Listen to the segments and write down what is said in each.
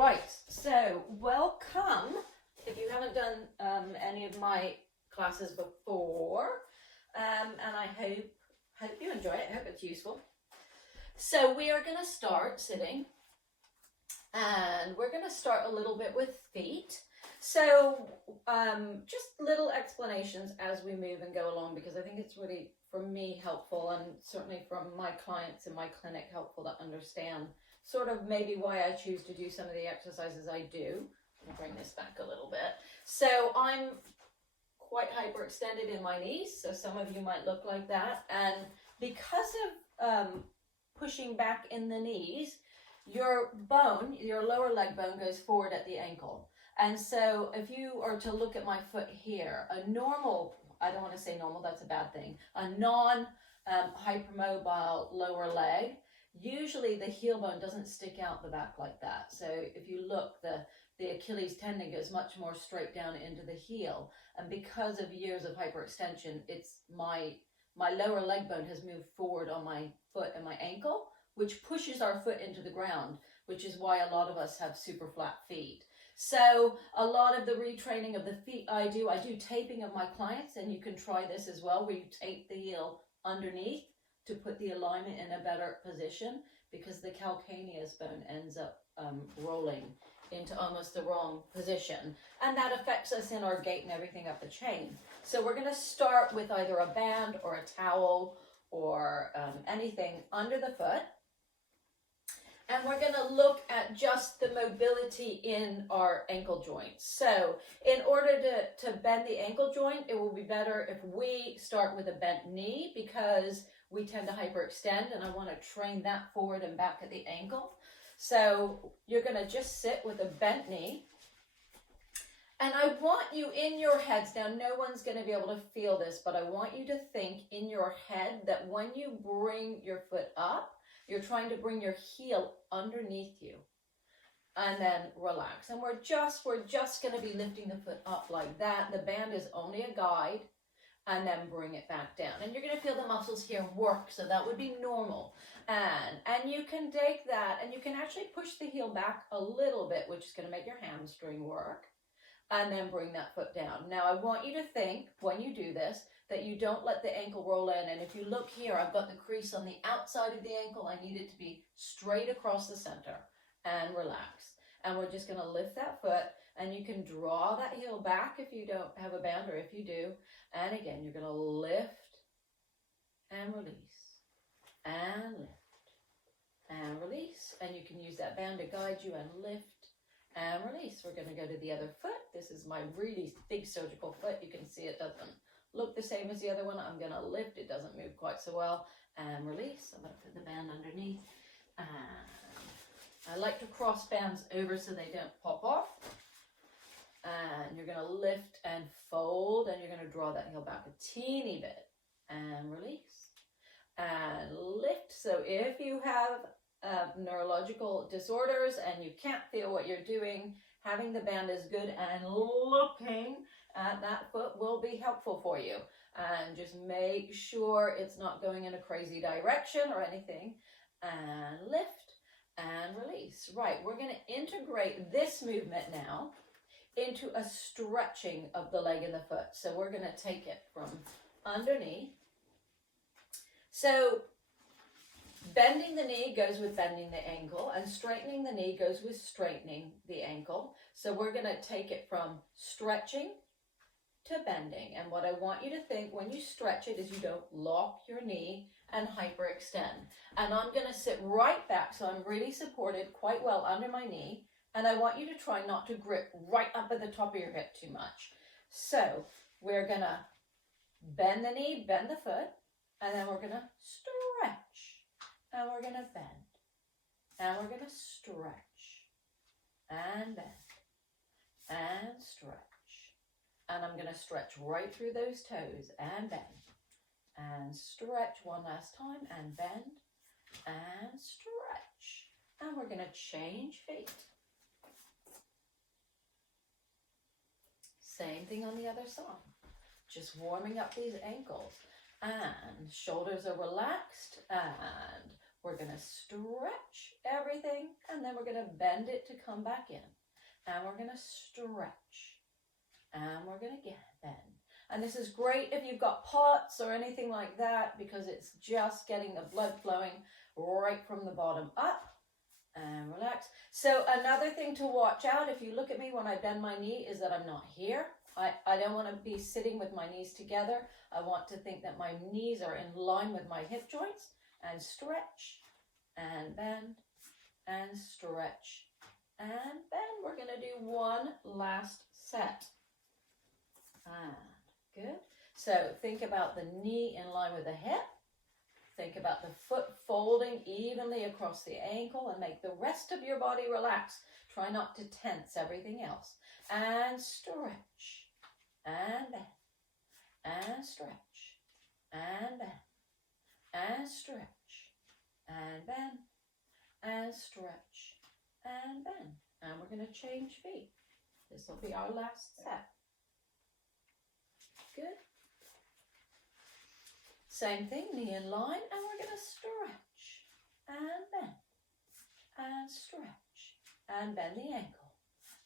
Right, so welcome. If you haven't done any of my classes before, and I hope you enjoy it, I hope it's useful. So we are going to start sitting, and we're going to start a little bit with feet. So just little explanations as we move and go along, because I think it's really, for me, helpful, and certainly from my clients in my clinic, helpful to understand sort of maybe why I choose to do some of the exercises I do. I'll bring this back a little bit. So I'm quite hyperextended in my knees, so some of you might look like that, and because of pushing back in the knees, your bone, your lower leg bone, goes forward at the ankle. And so if you are to look at my foot here, a normal, I don't want to say normal, that's a bad thing, a non-hypermobile lower leg, usually the heel bone doesn't stick out the back like that. So if you look, the Achilles tendon goes much more straight down into the heel. And because of years of hyperextension, it's my lower leg bone has moved forward on my foot and my ankle, which pushes our foot into the ground, which is why a lot of us have super flat feet. So a lot of the retraining of the feet I do taping of my clients, and you can try this as well, where you tape the heel underneath to put the alignment in a better position, because the calcaneus bone ends up rolling into almost the wrong position, and that affects us in our gait and everything up the chain. So we're going to start with either a band or a towel or anything under the foot, and we're going to look at just the mobility in our ankle joints. So in order to bend the ankle joint, it will be better if we start with a bent knee, because we tend to hyperextend, and I want to train that forward and back at the ankle. So you're going to just sit with a bent knee. And I want you in your heads, now no one's going to be able to feel this, but I want you to think in your head that when you bring your foot up, you're trying to bring your heel underneath you. And then relax. And we're just going to be lifting the foot up like that. The band is only a guide. And then bring it back down. And you're going to feel the muscles here work, so that would be normal. And you can take that, and you can actually push the heel back a little bit, which is going to make your hamstring work. And then bring that foot down. Now, I want you to think, when you do this, that you don't let the ankle roll in. And if you look here, I've got the crease on the outside of the ankle. I need it to be straight across the center, and relax. And we're just going to lift that foot. And you can draw that heel back if you don't have a band, or if you do. And again, you're going to lift and release and lift and release. And you can use that band to guide you, and lift and release. We're going to go to the other foot. This is my really big surgical foot. You can see it doesn't look the same as the other one. I'm going to lift. It doesn't move quite so well. And release. I'm going to put the band underneath. And I like to cross bands over so they don't pop off. And you're going to lift and fold, and you're going to draw that heel back a teeny bit, and release and lift. So if you have neurological disorders and you can't feel what you're doing, having the band is good, and looking at that foot will be helpful for you. And just make sure it's not going in a crazy direction or anything, and lift and release. Right, we're going to integrate this movement now into a stretching of the leg and the foot. So we're going to take it from underneath. So bending the knee goes with bending the ankle, and straightening the knee goes with straightening the ankle. So we're going to take it from stretching to bending. And what I want you to think when you stretch it is you don't lock your knee and hyperextend. And I'm going to sit right back, so I'm really supported quite well under my knee. And I want you to try not to grip right up at the top of your hip too much. So we're going to bend the knee, bend the foot, and then we're going to stretch. And we're going to bend. And we're going to stretch. And bend. And stretch. And I'm going to stretch right through those toes, and bend. And stretch one last time, and bend. And stretch. And we're going to change feet. Same thing on the other side. Just warming up these ankles. And shoulders are relaxed. And We're going to stretch everything, and then we're going to bend it to come back in. And we're going to stretch. And we're going to bend. And this is great if you've got POTS or anything like that, because it's just getting the blood flowing right from the bottom up. And relax. So another thing to watch out, if you look at me when I bend my knee, is that I'm not here. I don't want to be sitting with my knees together. I want to think that my knees are in line with my hip joints. And stretch, and bend, and stretch, and bend. We're going to do one last set. And good. So think about the knee in line with the hip. Think about the foot folding evenly across the ankle, and make the rest of your body relax. Try not to tense everything else. And stretch, and bend, and stretch, and bend. And stretch, and bend, and stretch, and bend. And we're going to change feet. This will be our last set. Good. Same thing, knee in line, and we're going to stretch, and bend, and stretch, and bend the ankle,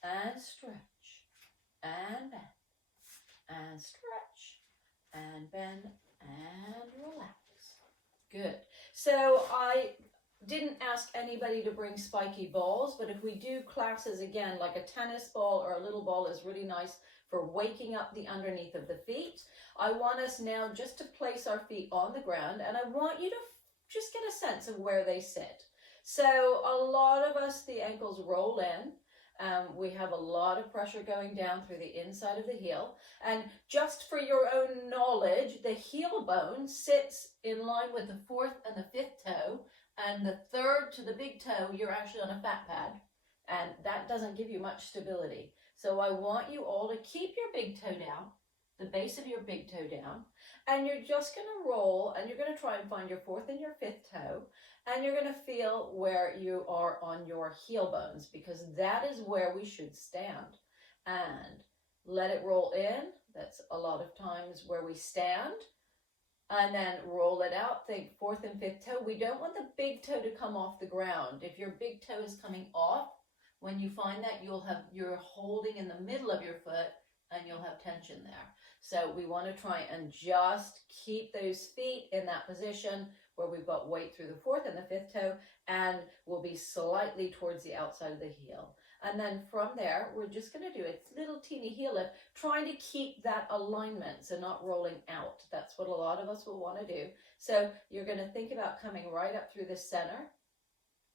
and stretch, and bend, and stretch, and bend, and relax. Good. So I didn't ask anybody to bring spiky balls, but if we do classes again, like a tennis ball or a little ball is really nice for waking up the underneath of the feet. I want us now just to place our feet on the ground, and I want you to just get a sense of where they sit. So a lot of us, the ankles roll in. We have a lot of pressure going down through the inside of the heel. And just for your own knowledge, the heel bone sits in line with the fourth and the fifth toe, and the third to the big toe, you're actually on a fat pad, and that doesn't give you much stability. So I want you all to keep your big toe down, the base of your big toe down, and you're just going to roll, and you're going to try and find your fourth and your fifth toe, and you're going to feel where you are on your heel bones, because that is where we should stand. And let it roll in. That's a lot of times where we stand. And then roll it out. Think fourth and fifth toe. We don't want the big toe to come off the ground. If your big toe is coming off, when you find that, you're holding in the middle of your foot, and you'll have tension there. So we want to try and just keep those feet in that position where we've got weight through the fourth and the fifth toe, and we'll be slightly towards the outside of the heel. And then from there, we're just going to do a little teeny heel lift, trying to keep that alignment, so not rolling out. That's what a lot of us will want to do. So you're going to think about coming right up through the center,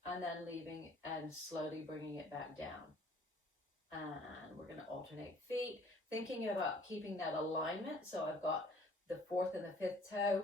and then leaving and slowly bringing it back down. And we're going to alternate feet, thinking about keeping that alignment. So I've got the fourth and the fifth toe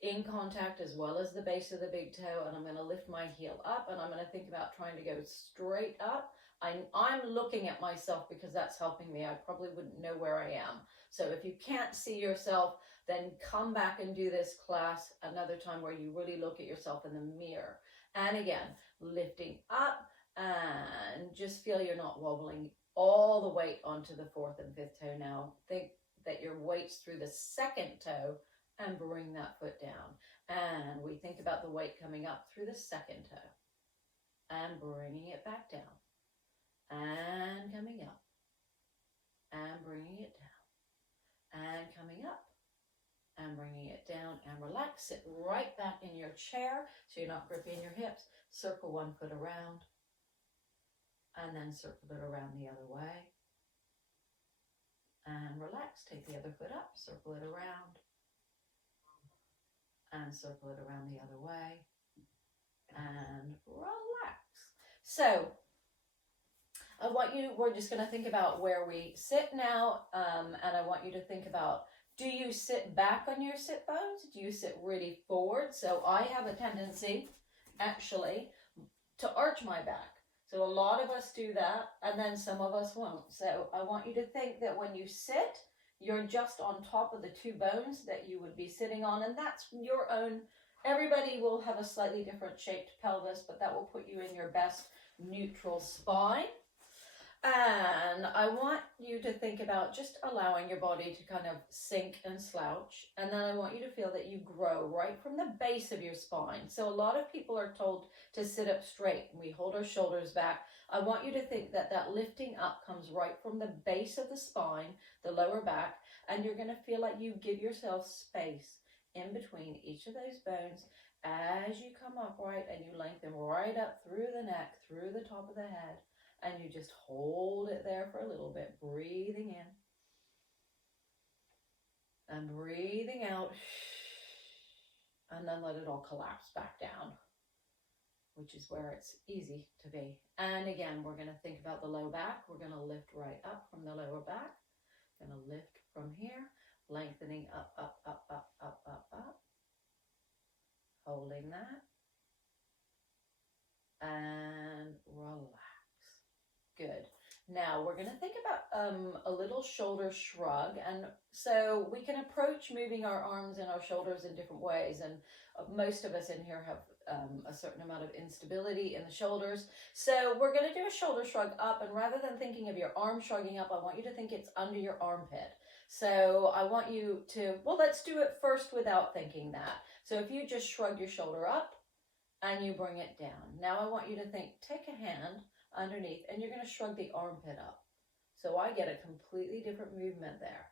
in contact, as well as the base of the big toe, and I'm going to lift my heel up, and I'm going to think about trying to go straight up. I'm looking at myself because that's helping me. I probably wouldn't know where I am. So if you can't see yourself, then come back and do this class another time where you really look at yourself in the mirror. And again, lifting up, and just feel you're not wobbling all the weight onto the fourth and fifth toe now. Think that your weight's through the second toe, and bring that foot down. And we think about the weight coming up through the second toe, and bringing it back down, and coming up, and bringing it down, and coming up, and bringing it down, and relax. Sit right back in your chair so you're not gripping your hips. Circle one foot around, and then circle it around the other way, and relax. Take the other foot up, circle it around, and circle it around the other way, and relax. So we're just going to think about where we sit now, and I want you to think about, do you sit back on your sit bones? Do you sit really forward? So I have a tendency, actually, to arch my back. So a lot of us do that, and then some of us won't. So I want you to think that when you sit, you're just on top of the two bones that you would be sitting on, and that's your own. Everybody will have a slightly different shaped pelvis, but that will put you in your best neutral spine. And I want you to think about just allowing your body to kind of sink and slouch. And then I want you to feel that you grow right from the base of your spine. So a lot of people are told to sit up straight. We hold our shoulders back. I want you to think that that lifting up comes right from the base of the spine, the lower back, and you're going to feel like you give yourself space in between each of those bones as you come upright, and you lengthen right up through the neck, through the top of the head. And you just hold it there for a little bit, breathing in and breathing out, and then let it all collapse back down, which is where it's easy to be. And again, we're going to think about the low back. We're going to lift right up from the lower back. Going to lift from here, lengthening up, up, up, up, up, up, up. Holding that. And relax. Good. Now we're going to think about a little shoulder shrug, and so we can approach moving our arms and our shoulders in different ways, and most of us in here have a certain amount of instability in the shoulders. So we're going to do a shoulder shrug up, and rather than thinking of your arm shrugging up, I want you to think it's under your armpit. So I want you to, well, let's do it first without thinking that. So if you just shrug your shoulder up and you bring it down. Now I want you to think, take a hand underneath, and you're going to shrug the armpit up. So I get a completely different movement there,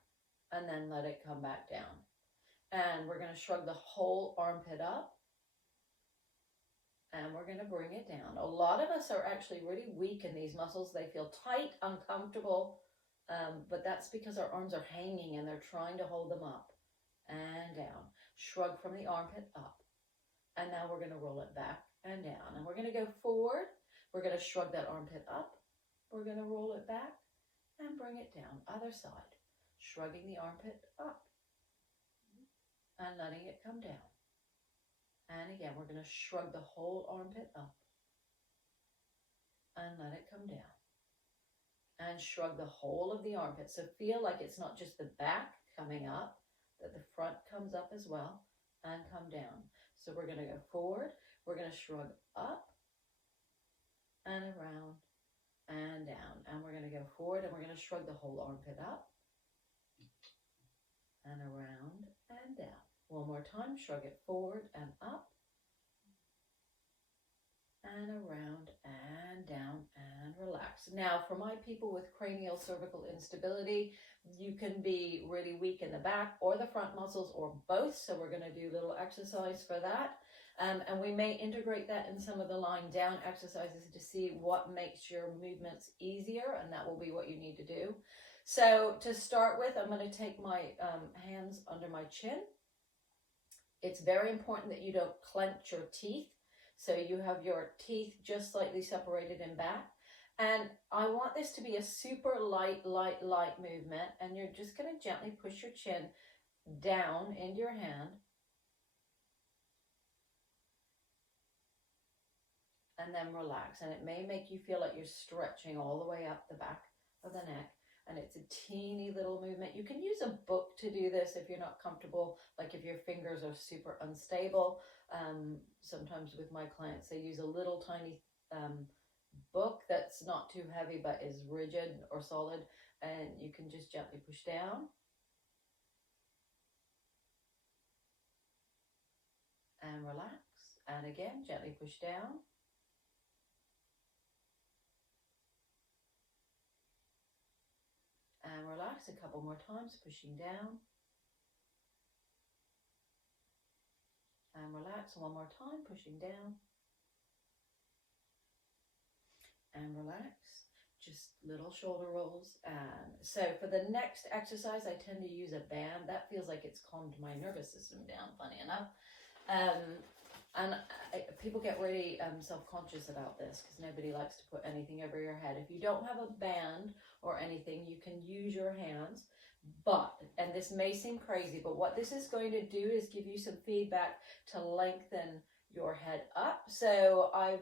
and then let it come back down. And we're going to shrug the whole armpit up, and we're going to bring it down. A lot of us are actually really weak in these muscles. They feel tight, uncomfortable, but that's because our arms are hanging and they're trying to hold them up and down. Shrug from the armpit up, and now we're going to roll it back and down, and we're going to go forward. We're going to shrug that armpit up. We're going to roll it back and bring it down. Other side. Shrugging the armpit up and letting it come down. And again, we're going to shrug the whole armpit up and let it come down. And shrug the whole of the armpit. So feel like it's not just the back coming up, that the front comes up as well and come down. So we're going to go forward. We're going to shrug up and around and down, and we're going to go forward, and we're going to shrug the whole armpit up and around and down. One more time, shrug it forward and up and around and down, and relax. Now for my people with cranial cervical instability, you can be really weak in the back or the front muscles or both, so we're going to do a little exercise for that. And we may integrate that in some of the lying down exercises to see what makes your movements easier, and that will be what you need to do. So to start with, I'm going to take my hands under my chin. It's very important that you don't clench your teeth. So you have your teeth just slightly separated in back. And I want this to be a super light movement. And you're just going to gently push your chin down into your hand. And then relax. And it may make you feel like you're stretching all the way up the back of the neck. And it's a teeny little movement. You can use a book to do this if you're not comfortable, like if your fingers are super unstable. Sometimes with my clients, they use a little tiny book that's not too heavy but is rigid or solid, and you can just gently push down. And relax. And again, gently push down. And relax a couple more times, pushing down. And relax one more time, pushing down. And relax. Just little shoulder rolls. And so for the next exercise, I tend to use a band. That feels like it's calmed my nervous system down, funny enough. People get really self-conscious about this because nobody likes to put anything over your head. If you don't have a band or anything, you can use your hands. But, and this may seem crazy, but what this is going to do is give you some feedback to lengthen your head up. So I've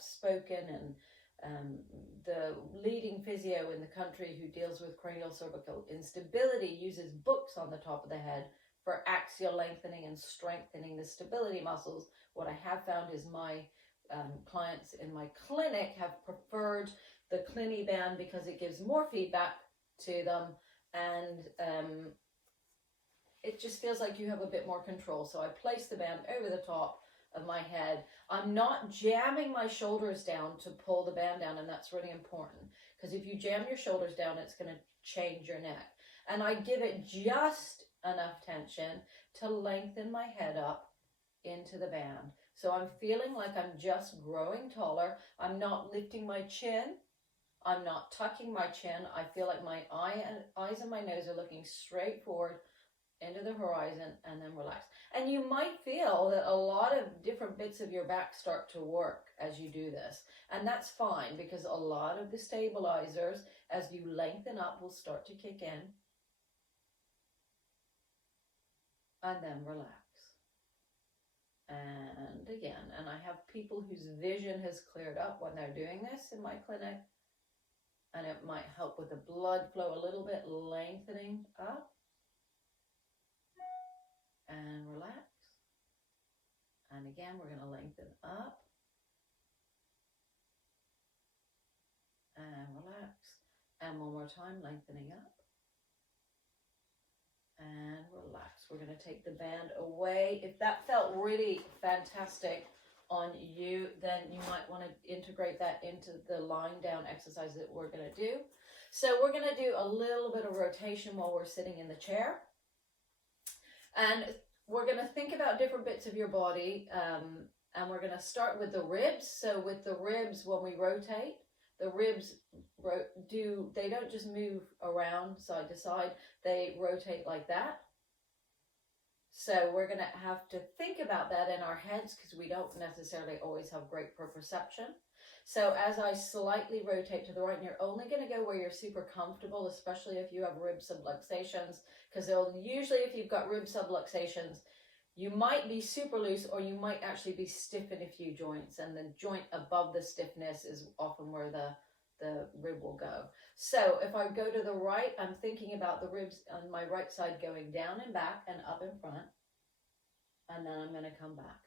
spoken, and the leading physio in the country who deals with cranial cervical instability uses books on the top of the head for axial lengthening and strengthening the stability muscles. What I have found is my clients in my clinic have preferred the Clini band because it gives more feedback to them, and it just feels like you have a bit more control. So I place the band over the top of my head. I'm not jamming my shoulders down to pull the band down, and that's really important, because if you jam your shoulders down, it's going to change your neck. And I give it just enough tension to lengthen my head up into the band. So I'm feeling like I'm just growing taller. I'm not lifting my chin. I'm not tucking my chin. I feel like my eyes and my nose are looking straight forward into the horizon, and then relax. And you might feel that a lot of different bits of your back start to work as you do this. And that's fine, because a lot of the stabilizers, as you lengthen up, will start to kick in. And then relax. And again, and I have people whose vision has cleared up when they're doing this in my clinic, and it might help with the blood flow a little bit, lengthening up and relax. And again, we're going to lengthen up and relax. And one more time, lengthening up and relax. We're going to take the band away. If that felt really fantastic on you, then you might want to integrate that into the lying down exercise that we're going to do. So we're going to do a little bit of rotation while we're sitting in the chair. And we're going to think about different bits of your body, and we're going to start with the ribs. So with the ribs, when we rotate, the ribs they don't just move around side to side, they rotate like that. So we're going to have to think about that in our heads, because we don't necessarily always have great proprioception. So as I slightly rotate to the right, and you're only going to go where you're super comfortable, especially if you have rib subluxations, because they'll usually, if you've got rib subluxations, you might be super loose, or you might actually be stiff in a few joints, and the joint above the stiffness is often where the rib will go. So if I go to the right, I'm thinking about the ribs on my right side going down and back and up in front, and then I'm going to come back.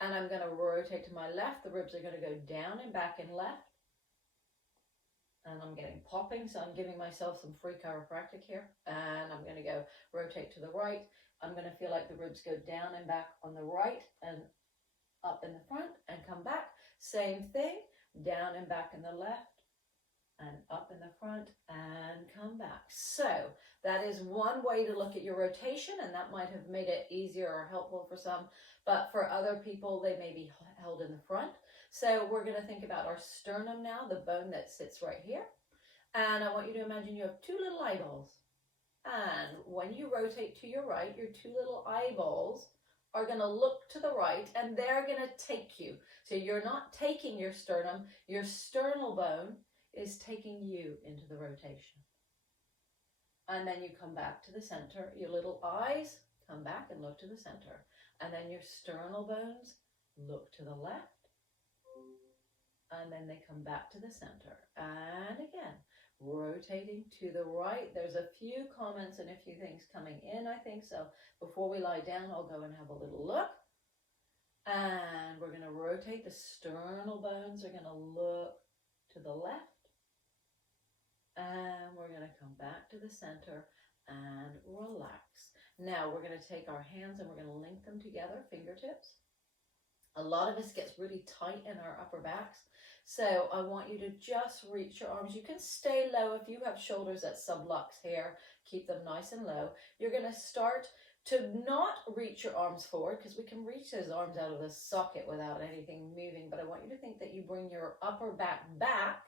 And I'm going to rotate to my left. The ribs are going to go down and back and left. And I'm getting popping, so I'm giving myself some free chiropractic here. And I'm going to go rotate to the right. I'm going to feel like the ribs go down and back on the right and up in the front and come back. Same thing, down and back in the left and up in the front and come back. So that is one way to look at your rotation, and that might have made it easier or helpful for some, but for other people, they may be held in the front. So we're going to think about our sternum now, the bone that sits right here. And I want you to imagine you have two little eyeballs. And when you rotate to your right, your two little eyeballs are going to look to the right, and they're going to take you. So you're not taking your sternum, your sternal bone is taking you into the rotation. And then you come back to the center. Your little eyes come back and look to the center. And then your sternal bones look to the left. And then they come back to the center. And again, rotating to the right. There's a few comments and a few things coming in, I think. So before we lie down, I'll go and have a little look. And we're going to rotate. The sternal bones are going to look to the left. And we're going to come back to the center and relax. Now we're going to take our hands and we're going to link them together, fingertips. A lot of us gets really tight in our upper backs. So I want you to just reach your arms. You can stay low if you have shoulders that sublux here. Keep them nice and low. You're going to start to not reach your arms forward, because we can reach those arms out of the socket without anything moving. But I want you to think that you bring your upper back back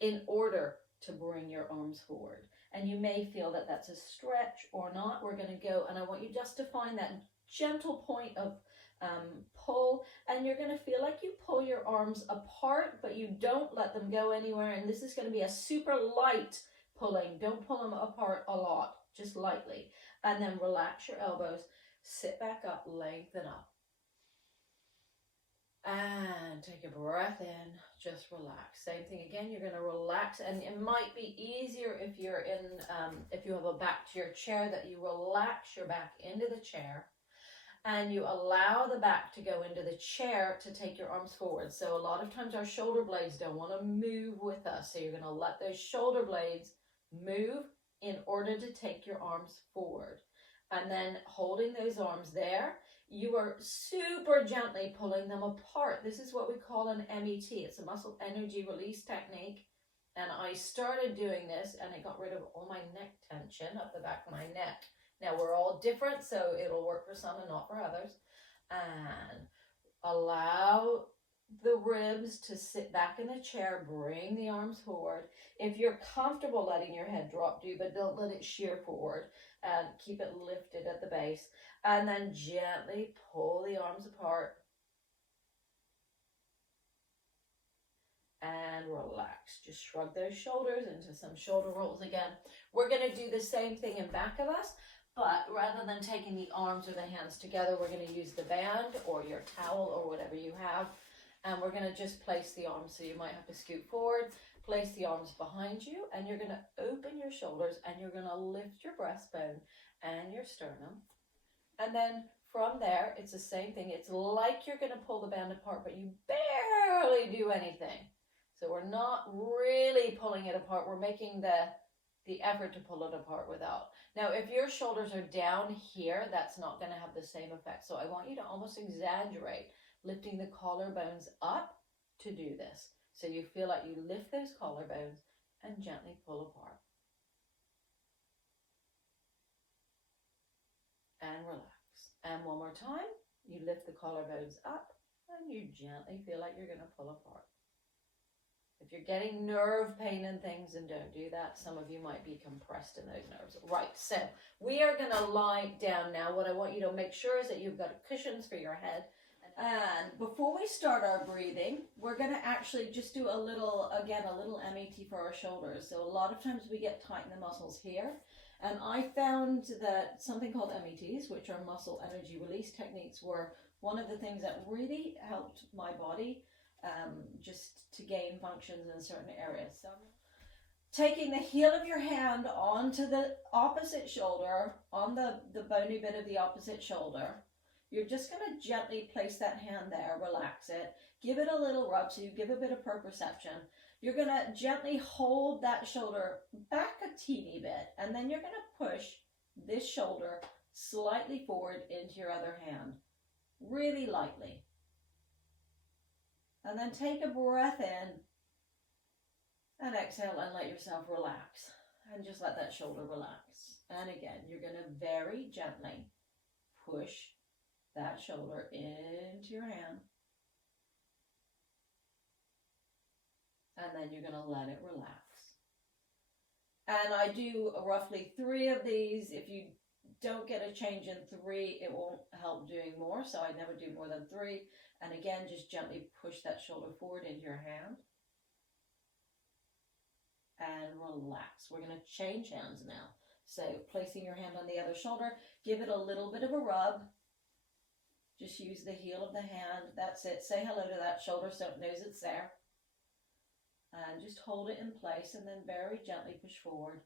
in order to bring your arms forward. And you may feel that that's a stretch or not. We're going to go, and I want you just to find that gentle point of pull, and you're going to feel like you pull your arms apart, but you don't let them go anywhere. And this is going to be a super light pulling. Don't pull them apart a lot, just lightly. And then relax your elbows, sit back up, lengthen up. And take a breath in, just relax. Same thing again, you're going to relax, and it might be easier if you're in, if you have a back to your chair, that you relax your back into the chair. and you allow the back to go into the chair to take your arms forward. So a lot of times our shoulder blades don't want to move with us. So you're going to let those shoulder blades move in order to take your arms forward. And then holding those arms there, you are super gently pulling them apart. This is what we call an MET. It's a muscle energy release technique. And I started doing this and it got rid of all my neck tension up the back of my neck. Now we're all different, so it'll work for some and not for others. And allow the ribs to sit back in the chair, bring the arms forward. If you're comfortable letting your head drop, do, but don't let it shear forward, and keep it lifted at the base. And then gently pull the arms apart and relax. Just shrug those shoulders into some shoulder rolls again. We're going to do the same thing in back of us, but rather than taking the arms or the hands together, we're going to use the band or your towel or whatever you have, and we're going to just place the arms. So you might have to scoot forward, place the arms behind you, and you're going to open your shoulders, and you're going to lift your breastbone and your sternum. And then from there, it's the same thing. It's like you're going to pull the band apart, but you barely do anything. So we're not really pulling it apart. We're making the effort to pull it apart without. Now, if your shoulders are down here, that's not going to have the same effect. So I want you to almost exaggerate lifting the collarbones up to do this. So you feel like you lift those collarbones and gently pull apart. And relax. And one more time, you lift the collarbones up and you gently feel like you're going to pull apart. If you're getting nerve pain and things, then don't do that. Some of you might be compressed in those nerves. Right, so we are going to lie down now. What I want you to make sure is that you've got cushions for your head. And before we start our breathing, we're going to actually just do a little MET for our shoulders. So a lot of times we get tight in the muscles here. And I found that something called METs, which are muscle energy release techniques, were one of the things that really helped my body just to gain functions in certain areas. So taking the heel of your hand onto the opposite shoulder, on the bony bit of the opposite shoulder, you're just going to gently place that hand there, relax it, give it a little rub so you give a bit of proprioception. You're going to gently hold that shoulder back a teeny bit, and then you're going to push this shoulder slightly forward into your other hand, really lightly. And then take a breath in and exhale and let yourself relax. And just let that shoulder relax. And again, you're going to very gently push that shoulder into your hand. And then you're going to let it relax. And I do roughly 3 of these. If you don't get a change in 3, it won't help doing more. So I never do more than 3. And again, just gently push that shoulder forward into your hand. And relax. We're going to change hands now. So placing your hand on the other shoulder, give it a little bit of a rub. Just use the heel of the hand. That's it. Say hello to that shoulder so it knows it's there. And just hold it in place and then very gently push forward.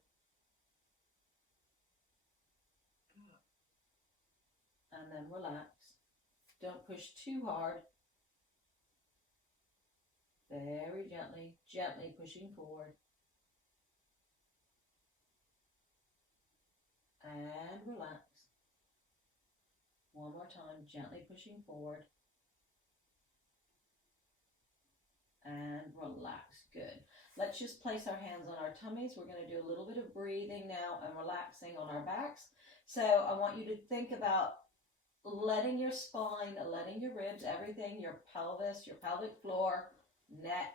And then relax. Don't push too hard. Very gently, gently pushing forward. And relax. One more time, gently pushing forward. And relax. Good. Let's just place our hands on our tummies. We're going to do a little bit of breathing now and relaxing on our backs. So I want you to think about letting your spine, letting your ribs, everything, your pelvis, your pelvic floor, neck,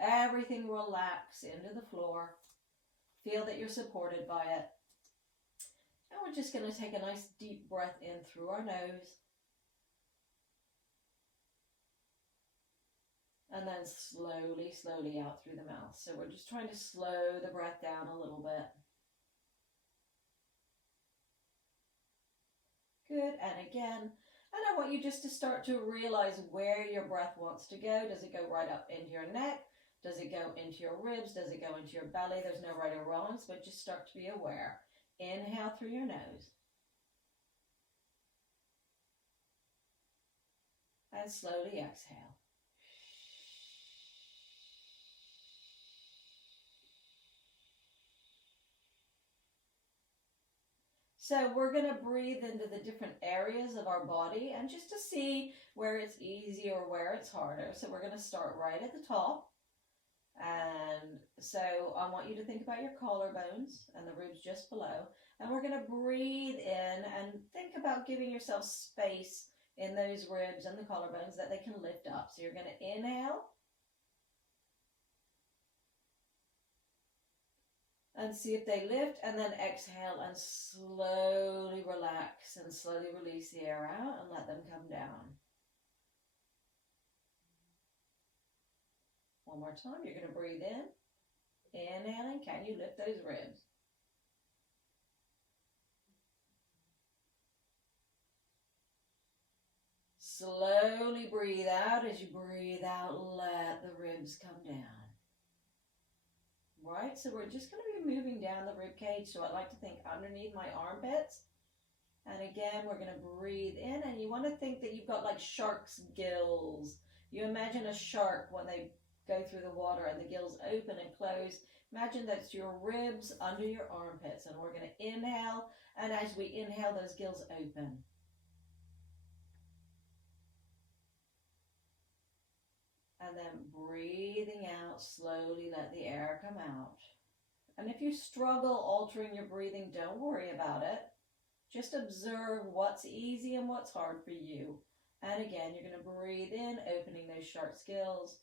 everything relax into the floor. Feel that you're supported by it. And we're just going to take a nice deep breath in through our nose. And then slowly, slowly out through the mouth. So we're just trying to slow the breath down a little bit. Good, and again. And I want you just to start to realize where your breath wants to go. Does it go right up into your neck? Does it go into your ribs? Does it go into your belly? There's no right or wrongs, but just start to be aware. Inhale through your nose. And slowly exhale. So we're going to breathe into the different areas of our body and just to see where it's easy or where it's harder. So we're going to start right at the top. And so I want you to think about your collarbones and the ribs just below. And we're going to breathe in and think about giving yourself space in those ribs and the collarbones that they can lift up. So you're going to inhale. And see if they lift, and then exhale and slowly relax and slowly release the air out and let them come down. One more time, you're going to breathe in. Inhaling, can you lift those ribs? Slowly breathe out. As you breathe out, let the ribs come down. Right, so we're just going to be moving down the rib cage. So I like to think underneath my armpits. And again, we're going to breathe in. And you want to think that you've got like shark's gills. You imagine a shark when they go through the water and the gills open and close. Imagine that's your ribs under your armpits. And we're going to inhale. And as we inhale, those gills open. And then breathing out, slowly let the air come out. And if you struggle altering your breathing, don't worry about it. Just observe what's easy and what's hard for you. And again, you're going to breathe in, opening those shark's gills.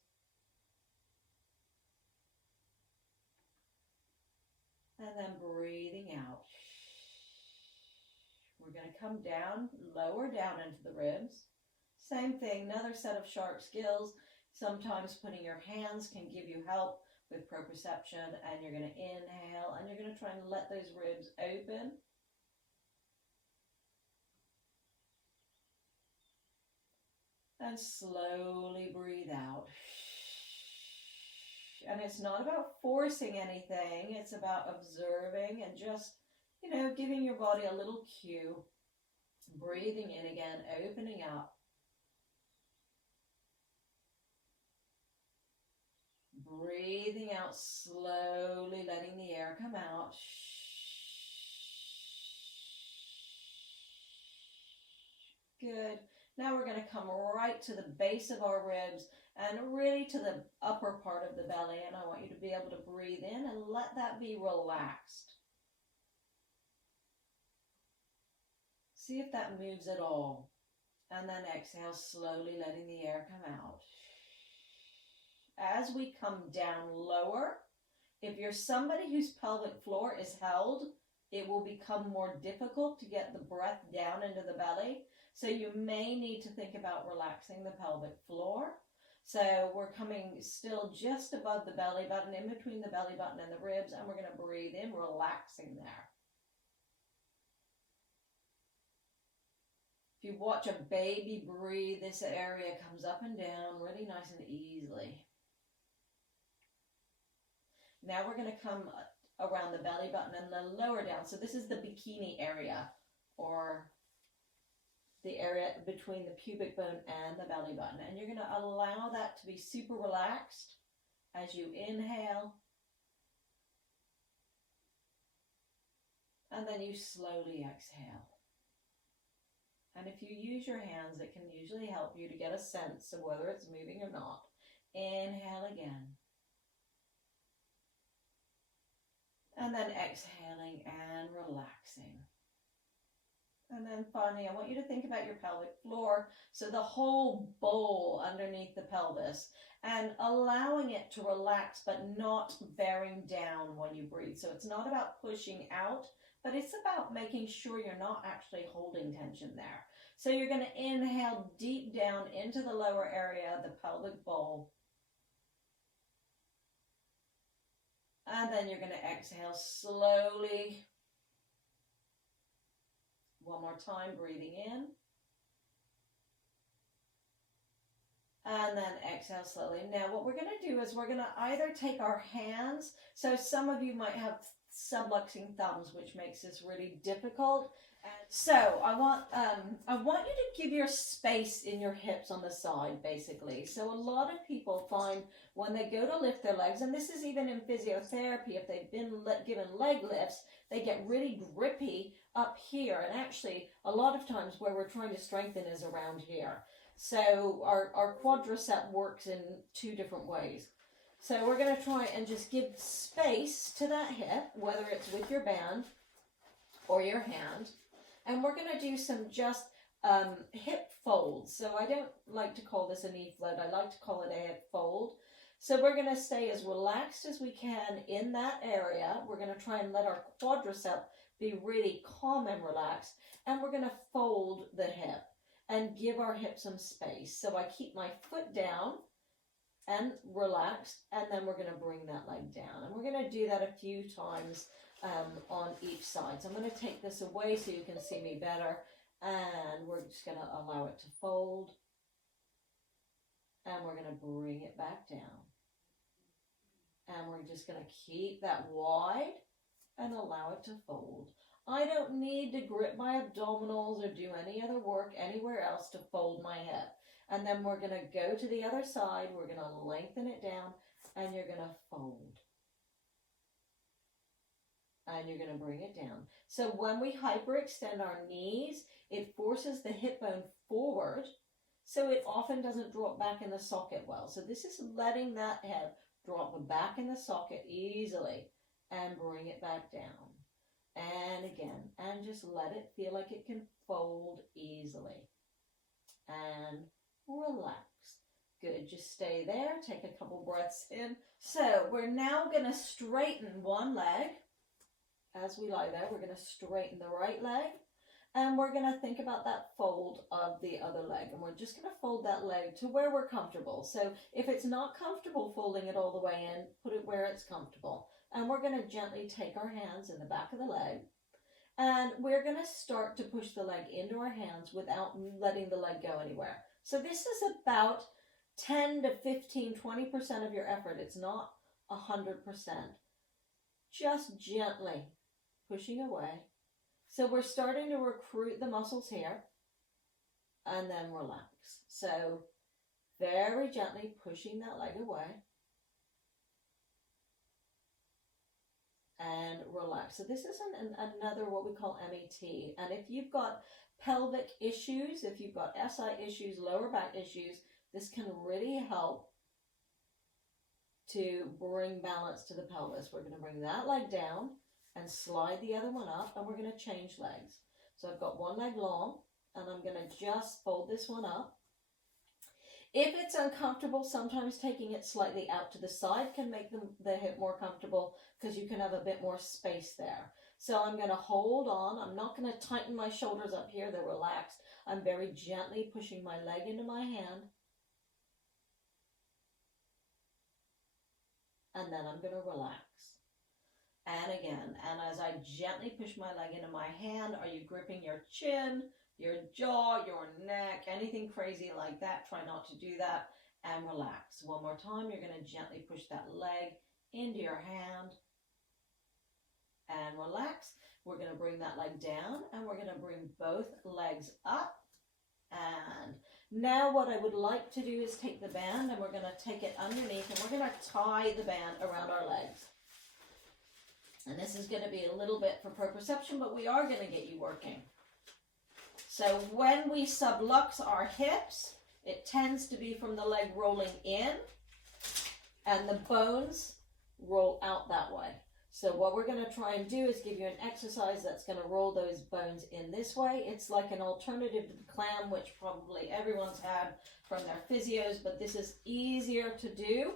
And then breathing out. We're going to come down, lower down into the ribs. Same thing, another set of shark's gills. Sometimes putting your hands can give you help with proprioception, and you're going to inhale and you're going to try and let those ribs open. And slowly breathe out. And it's not about forcing anything, it's about observing and just, giving your body a little cue. Breathing in again, opening up. Breathing out slowly, letting the air come out. Good. Now we're going to come right to the base of our ribs and really to the upper part of the belly. And I want you to be able to breathe in and let that be relaxed. See if that moves at all. And then exhale, slowly letting the air come out. As we come down lower, if you're somebody whose pelvic floor is held, it will become more difficult to get the breath down into the belly. So you may need to think about relaxing the pelvic floor. So we're coming still just above the belly button, in between the belly button and the ribs, and we're going to breathe in, relaxing there. If you watch a baby breathe, this area comes up and down really nice and easily. Now we're going to come around the belly button and then lower down. So this is the bikini area, or the area between the pubic bone and the belly button. And you're going to allow that to be super relaxed as you inhale. And then you slowly exhale. And if you use your hands, it can usually help you to get a sense of whether it's moving or not. Inhale again. And then exhaling and relaxing. And then finally, I want you to think about your pelvic floor. So the whole bowl underneath the pelvis, and allowing it to relax, but not bearing down when you breathe. So it's not about pushing out, but it's about making sure you're not actually holding tension there. So you're going to inhale deep down into the lower area of the pelvic bowl. And then you're going to exhale slowly. One more time, breathing in. And then exhale slowly. Now what we're going to do is we're going to either take our hands, so some of you might have subluxing thumbs, which makes this really difficult. And so I want you to give your space in your hips on the side, basically. So a lot of people find when they go to lift their legs, and this is even in physiotherapy, if they've been given leg lifts, they get really grippy up here. And actually, a lot of times where we're trying to strengthen is around here. So our quadricep works in two different ways. So we're going to try and just give space to that hip, whether it's with your band or your hand. And we're going to do some just hip folds. So I don't like to call this a knee float. I like to call it a hip fold. So we're going to stay as relaxed as we can in that area. We're going to try and let our quadricep be really calm and relaxed. And we're going to fold the hip and give our hip some space. So I keep my foot down and relaxed, and then we're going to bring that leg down. And we're going to do that a few times on each side. So I'm going to take this away so you can see me better, and we're just going to allow it to fold, and we're going to bring it back down. And we're just going to keep that wide and allow it to fold. I don't need to grip my abdominals or do any other work anywhere else to fold my hip. And then we're going to go to the other side. We're going to lengthen it down, and you're going to fold. And you're going to bring it down. So when we hyperextend our knees, it forces the hip bone forward, so it often doesn't drop back in the socket well. So this is letting that hip drop back in the socket easily and bring it back down. And again, and just let it feel like it can fold easily. And relax. Good, just stay there. Take a couple breaths in. So we're now going to straighten one leg. As we lie there, we're going to straighten the right leg. And we're going to think about that fold of the other leg. And we're just going to fold that leg to where we're comfortable. So if it's not comfortable folding it all the way in, put it where it's comfortable. And we're going to gently take our hands in the back of the leg. And we're going to start to push the leg into our hands without letting the leg go anywhere. So this is about 10 to 15, 20% of your effort. It's not 100%. Just gently pushing away. So we're starting to recruit the muscles here. And then relax. So very gently pushing that leg away. And relax. So this is another what we call MET. And if you've got pelvic issues, if you've got SI issues, lower back issues, this can really help to bring balance to the pelvis. We're going to bring that leg down and slide the other one up, and we're going to change legs. So I've got one leg long, and I'm going to just fold this one up. If it's uncomfortable, sometimes taking it slightly out to the side can make the hip more comfortable because you can have a bit more space there. So I'm going to hold on. I'm not going to tighten my shoulders up here. They're relaxed. I'm very gently pushing my leg into my hand. And then I'm going to relax. And again, and as I gently push my leg into my hand, are you gripping your chin, your jaw, your neck, anything crazy like that? Try not to do that, and relax. One more time, you're going to gently push that leg into your hand and relax. We're going to bring that leg down, and we're going to bring both legs up. And now what I would like to do is take the band, and we're going to take it underneath, and we're going to tie the band around our legs. And this is going to be a little bit for proprioception, but we are going to get you working. So when we sublux our hips, it tends to be from the leg rolling in, and the bones roll out that way. So what we're going to try and do is give you an exercise that's going to roll those bones in this way. It's like an alternative to the clam, which probably everyone's had from their physios, but this is easier to do.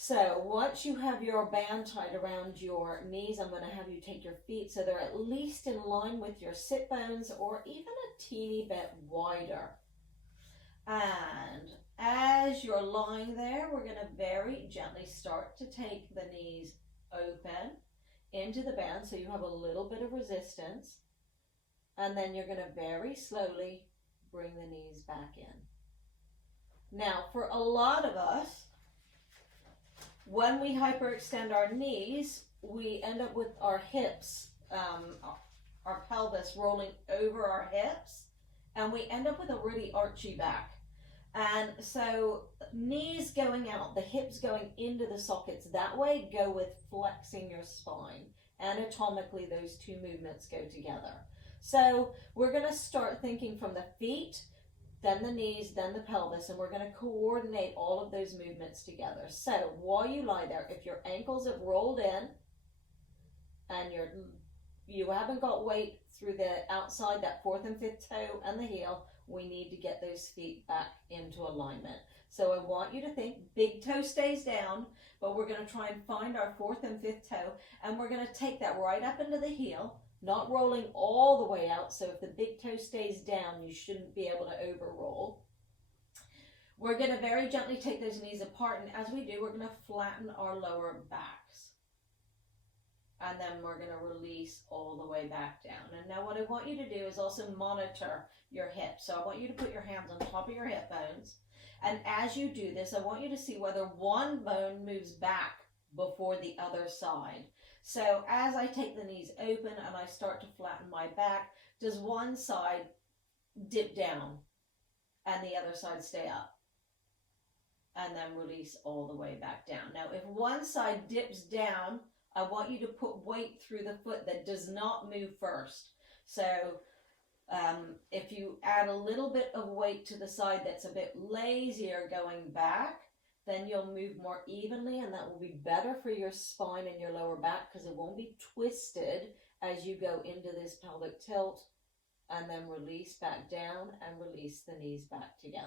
So once you have your band tied around your knees, I'm going to have you take your feet so they're at least in line with your sit bones or even a teeny bit wider. And as you're lying there, we're going to very gently start to take the knees open into the band so you have a little bit of resistance. And then you're going to very slowly bring the knees back in. Now, for a lot of us, when we hyperextend our knees, we end up with our hips, our pelvis rolling over our hips, and we end up with a really archy back. And so knees going out, the hips going into the sockets that way go with flexing your spine. Anatomically, those two movements go together. So we're going to start thinking from the feet, then the knees, then the pelvis, and we're going to coordinate all of those movements together. So while you lie there, if your ankles have rolled in and you haven't got weight through the outside, that fourth and fifth toe and the heel, we need to get those feet back into alignment. So I want you to think big toe stays down, but we're going to try and find our fourth and fifth toe, and we're going to take that right up into the heel, not rolling all the way out. So if the big toe stays down, you shouldn't be able to over roll. We're going to very gently take those knees apart, and as we do, we're going to flatten our lower backs. And then we're going to release all the way back down. And now what I want you to do is also monitor your hips. So I want you to put your hands on top of your hip bones. And as you do this, I want you to see whether one bone moves back before the other side. So as I take the knees open and I start to flatten my back, does one side dip down and the other side stay up? And then release all the way back down. Now, if one side dips down, I want you to put weight through the foot that does not move first. So if you add a little bit of weight to the side that's a bit lazier going back, then you'll move more evenly, and that will be better for your spine and your lower back because it won't be twisted as you go into this pelvic tilt, and then release back down and release the knees back together.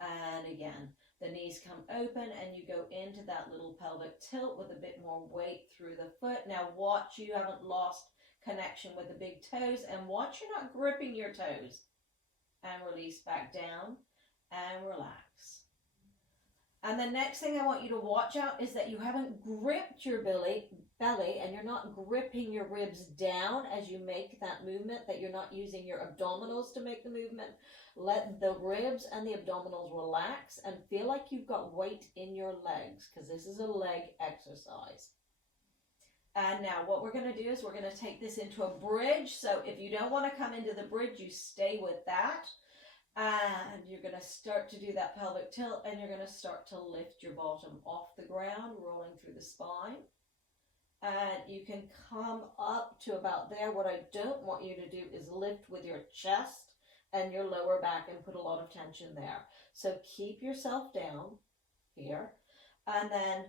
And again, the knees come open and you go into that little pelvic tilt with a bit more weight through the foot. Now watch you haven't lost connection with the big toes, and watch you're not gripping your toes. And release back down and relax. And the next thing I want you to watch out is that you haven't gripped your belly and you're not gripping your ribs down as you make that movement, that you're not using your abdominals to make the movement. Let the ribs and the abdominals relax and feel like you've got weight in your legs, because this is a leg exercise. And now what we're going to do is we're going to take this into a bridge. So if you don't want to come into the bridge, you stay with that. And you're going to start to do that pelvic tilt, and you're going to start to lift your bottom off the ground, rolling through the spine. And you can come up to about there. What I don't want you to do is lift with your chest and your lower back and put a lot of tension there. So keep yourself down here, and then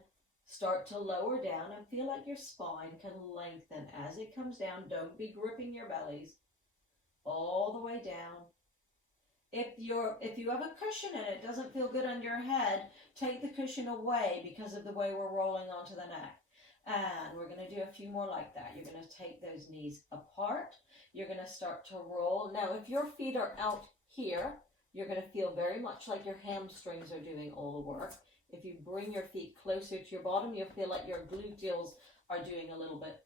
start to lower down and feel like your spine can lengthen as it comes down. Don't be gripping your bellies all the way down. If you have a cushion and it doesn't feel good on your head, take the cushion away because of the way we're rolling onto the neck. And we're going to do a few more like that. You're going to take those knees apart. You're going to start to roll. Now, if your feet are out here, you're going to feel very much like your hamstrings are doing all the work. If you bring your feet closer to your bottom, you'll feel like your gluteals are doing a little bit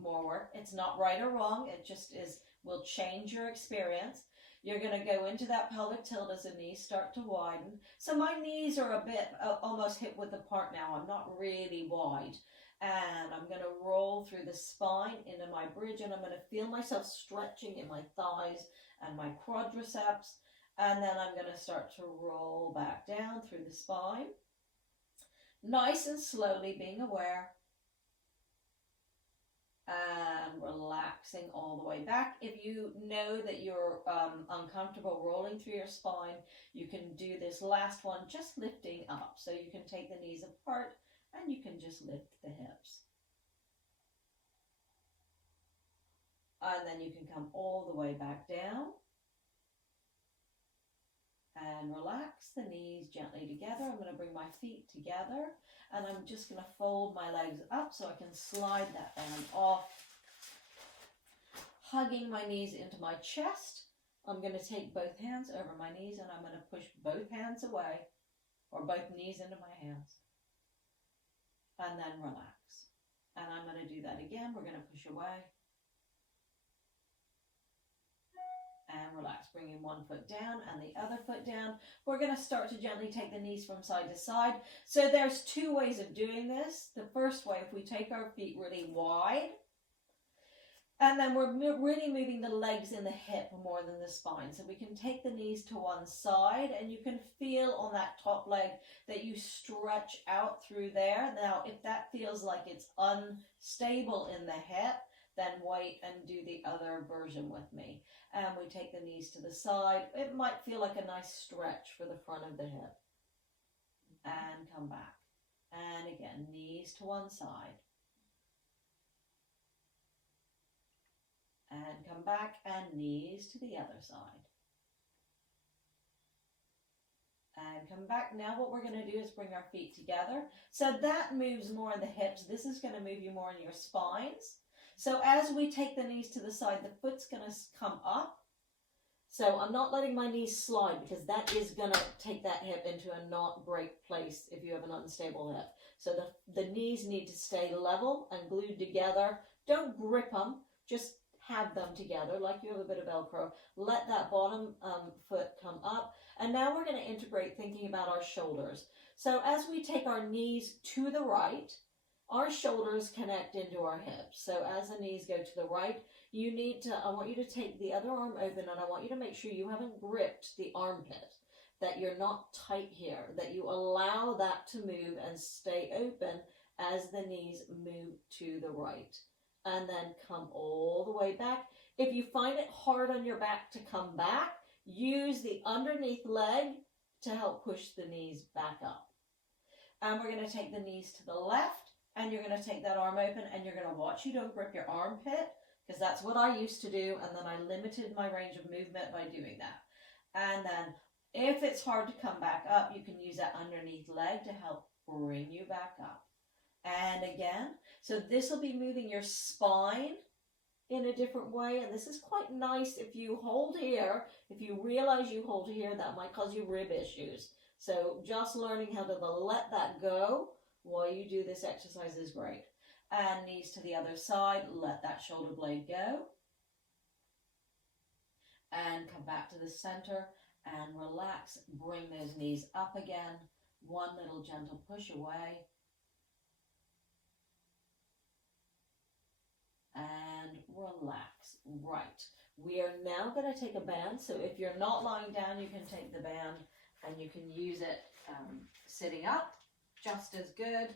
more work. It's not right or wrong. It just will change your experience. You're going to go into that pelvic tilt as the knees start to widen. So my knees are a bit almost hip width apart now. I'm not really wide. And I'm going to roll through the spine into my bridge, and I'm going to feel myself stretching in my thighs and my quadriceps. And then I'm going to start to roll back down through the spine. Nice and slowly, being aware. And relaxing all the way back. If you know that you're uncomfortable rolling through your spine, you can do this last one just lifting up. So you can take the knees apart and you can just lift the hips. And then you can come all the way back down. And relax the knees gently together. I'm going to bring my feet together, and I'm just going to fold my legs up so I can slide that down off. Hugging my knees into my chest. I'm going to take both hands over my knees, and I'm going to push both hands away, or both knees into my hands. And then relax. And I'm going to do that again. We're going to push away. and relax, bringing one foot down and the other foot down. We're going to start to gently take the knees from side to side. So there's two ways of doing this. The first way, if we take our feet really wide, and then we're really moving the legs in the hip more than the spine. So we can take the knees to one side, and you can feel on that top leg that you stretch out through there. Now, if that feels like it's unstable in the hip, then wait and do the other version with me. And we take the knees to the side. It might feel like a nice stretch for the front of the hip. And come back. And again, knees to one side. And come back, and knees to the other side. And come back. Now what we're going to do is bring our feet together. So that moves more in the hips. This is going to move you more in your spines. So as we take the knees to the side, the foot's going to come up. So I'm not letting my knees slide, because that is going to take that hip into a not great place if you have an unstable hip. So the knees need to stay level and glued together. Don't grip them. Just have them together like you have a bit of Velcro. Let that bottom foot come up. And now we're going to integrate thinking about our shoulders. So as we take our knees to the right, our shoulders connect into our hips. So as the knees go to the right, I want you to take the other arm open, and I want you to make sure you haven't gripped the armpit, that you're not tight here, that you allow that to move and stay open as the knees move to the right. And then come all the way back. If you find it hard on your back to come back, use the underneath leg to help push the knees back up. And we're going to take the knees to the left, and you're going to take that arm open, and you're going to watch you don't grip your armpit, because that's what I used to do, and then I limited my range of movement by doing that. And then if it's hard to come back up, you can use that underneath leg to help bring you back up. And again, so this will be moving your spine in a different way. And this is quite nice if you hold here. If you realize you hold here, that might cause you rib issues. So just learning how to let that go while you do this exercise is great. And knees to the other side, let that shoulder blade go. And come back to the center and relax. Bring those knees up again. One little gentle push away. And relax. Right. We are now going to take a band. So if you're not lying down, you can take the band and you can use it sitting up, just as good.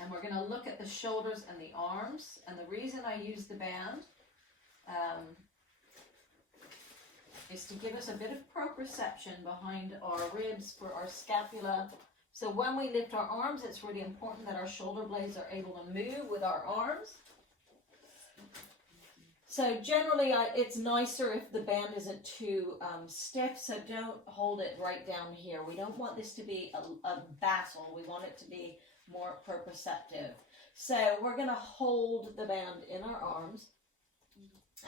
And we're going to look at the shoulders and the arms. And the reason I use the band is to give us a bit of proprioception behind our ribs for our scapula. So when we lift our arms, it's really important that our shoulder blades are able to move with our arms. So generally, it's nicer if the band isn't too stiff, so don't hold it right down here. We don't want this to be a battle. We want it to be more proprioceptive. So we're going to hold the band in our arms.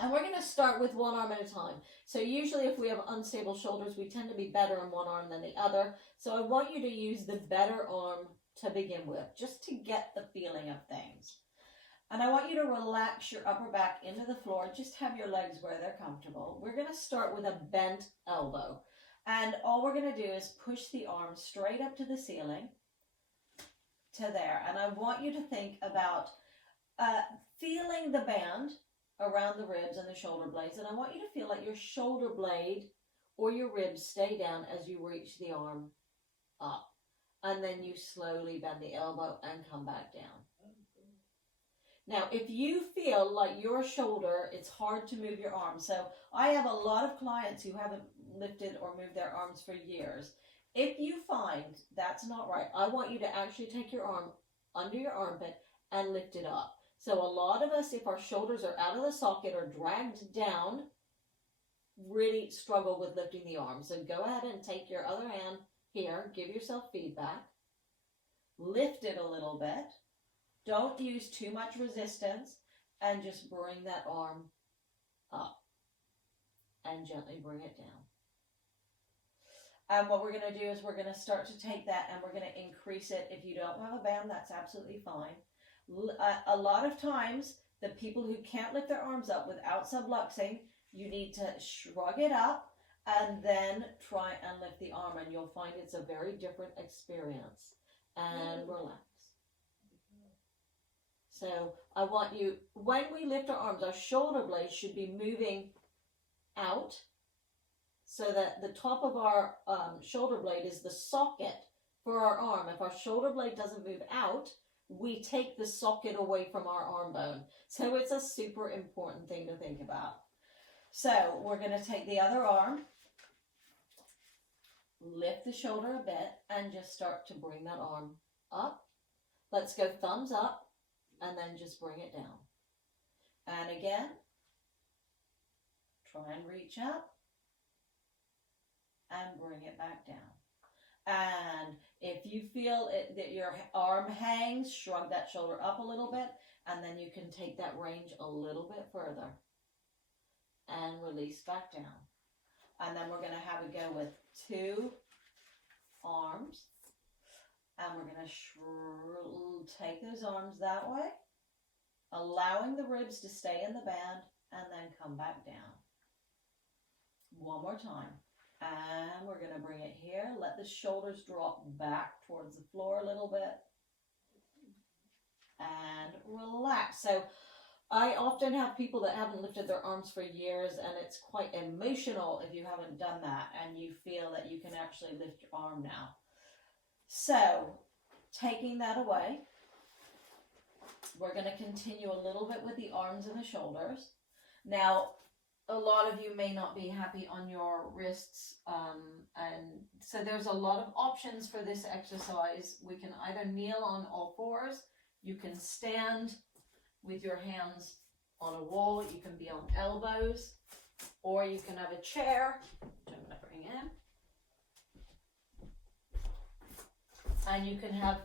And we're going to start with one arm at a time. So usually if we have unstable shoulders, we tend to be better on one arm than the other. So I want you to use the better arm to begin with, just to get the feeling of things. And I want you to relax your upper back into the floor. Just have your legs where they're comfortable. We're going to start with a bent elbow. And all we're going to do is push the arm straight up to the ceiling, to there. And I want you to think about feeling the band around the ribs and the shoulder blades. And I want you to feel like your shoulder blade or your ribs stay down as you reach the arm up. And then you slowly bend the elbow and come back down. Now, if you feel like your shoulder, it's hard to move your arm. So I have a lot of clients who haven't lifted or moved their arms for years. If you find that's not right, I want you to actually take your arm under your armpit and lift it up. So a lot of us, if our shoulders are out of the socket or dragged down, really struggle with lifting the arm. So go ahead and take your other hand here, give yourself feedback, lift it a little bit. Don't use too much resistance, and just bring that arm up and gently bring it down. And what we're going to do is we're going to start to take that and we're going to increase it. If you don't have a band, that's absolutely fine. A lot of times The people who can't lift their arms up without subluxing, you need to shrug it up and then try and lift the arm, and you'll find it's a very different experience. And relax. So I want you, when we lift our arms, our shoulder blades should be moving out so that the top of our shoulder blade is the socket for our arm. If our shoulder blade doesn't move out, we take the socket away from our arm bone. So it's a super important thing to think about. So we're going to take the other arm, lift the shoulder a bit, and just start to bring that arm up. Let's go thumbs up, and then just bring it down. And again, try and reach up, and bring it back down. And if you feel that your arm hangs, shrug that shoulder up a little bit, and then you can take that range a little bit further. And release back down. And then we're going to have a go with 2 arms. And we're going to take those arms that way, allowing the ribs to stay in the band, and then come back down. One more time. And we're going to bring it here. Let the shoulders drop back towards the floor a little bit. And relax. So I often have people that haven't lifted their arms for years, and it's quite emotional if you haven't done that and you feel that you can actually lift your arm now. So, taking that away, we're going to continue a little bit with the arms and the shoulders. Now, a lot of you may not be happy on your wrists, and so there's a lot of options for this exercise. We can either kneel on all fours, you can stand with your hands on a wall, you can be on elbows, or you can have a chair, which I'm going to bring in. And you can have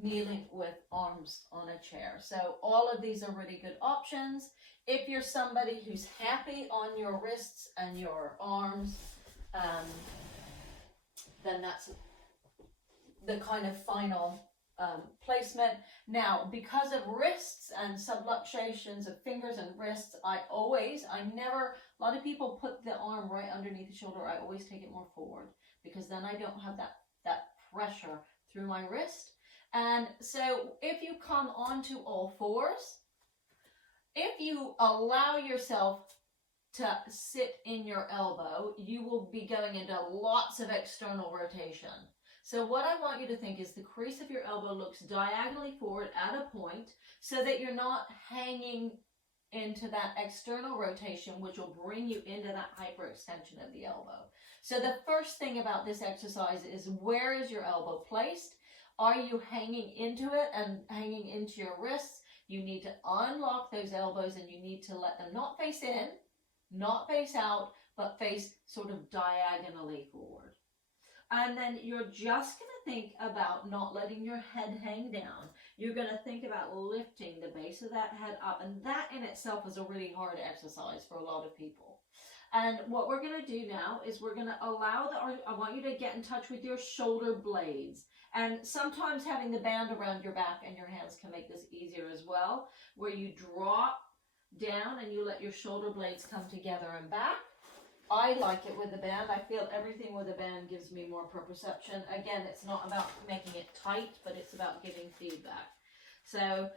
kneeling with arms on a chair. So all of these are really good options. If you're somebody who's happy on your wrists and your arms, then that's the kind of final placement. Now, because of wrists and subluxations of fingers and wrists, a lot of people put the arm right underneath the shoulder. I always take it more forward because then I don't have that pressure through my wrist. And so if you come onto all fours, if you allow yourself to sit in your elbow, you will be going into lots of external rotation. So what I want you to think is the crease of your elbow looks diagonally forward at a point so that you're not hanging into that external rotation, which will bring you into that hyperextension of the elbow. So the first thing about this exercise is, where is your elbow placed? Are you hanging into it and hanging into your wrists? You need to unlock those elbows and you need to let them not face in, not face out, but face sort of diagonally forward. And then you're just going to think about not letting your head hang down. You're going to think about lifting the base of that head up. And that in itself is a really hard exercise for a lot of people. And what we're going to do now is we're going to I want you to get in touch with your shoulder blades. And sometimes having the band around your back and your hands can make this easier as well, where you drop down and you let your shoulder blades come together and back. I like it with the band. I feel everything with a band gives me more proprioception. Again, it's not about making it tight, but it's about giving feedback. So